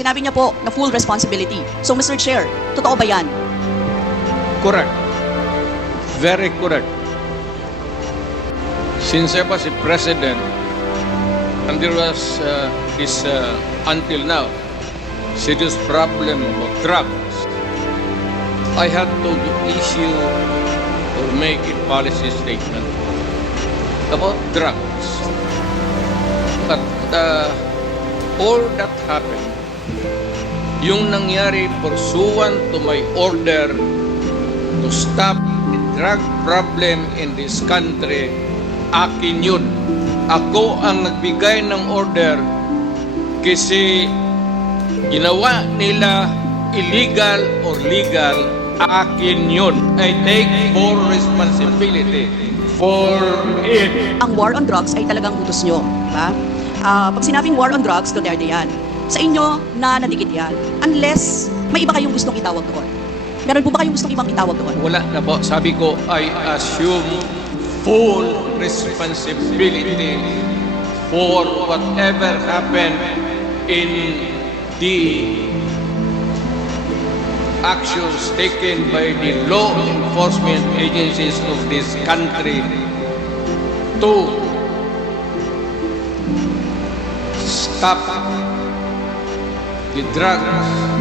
Sinabi niya po na full responsibility. So Mr. Chair, totoo ba yan? Correct. Very correct. Since I was a president, and there was this, until now, serious problem of drugs, I had to issue or make a policy statement about drugs. But all that happened, yung nangyari pursuant to my order to stop the drug problem in this country, akin yun. Ako ang nagbigay ng order kasi ginawa nila illegal or legal, akin yun. I take full responsibility for it. Ang war on drugs ay talagang utos nyo. Diba? Pag sinabing war on drugs, Duterte yan. Sa inyo, na nadikit yan. Unless may iba kayong gustong itawag doon. Meron po ba kayong gustong ibang itawag doon? Wala na po. Sabi ko, I assume full responsibility for whatever happened in the actions taken by the law enforcement agencies of this country to stop the drugs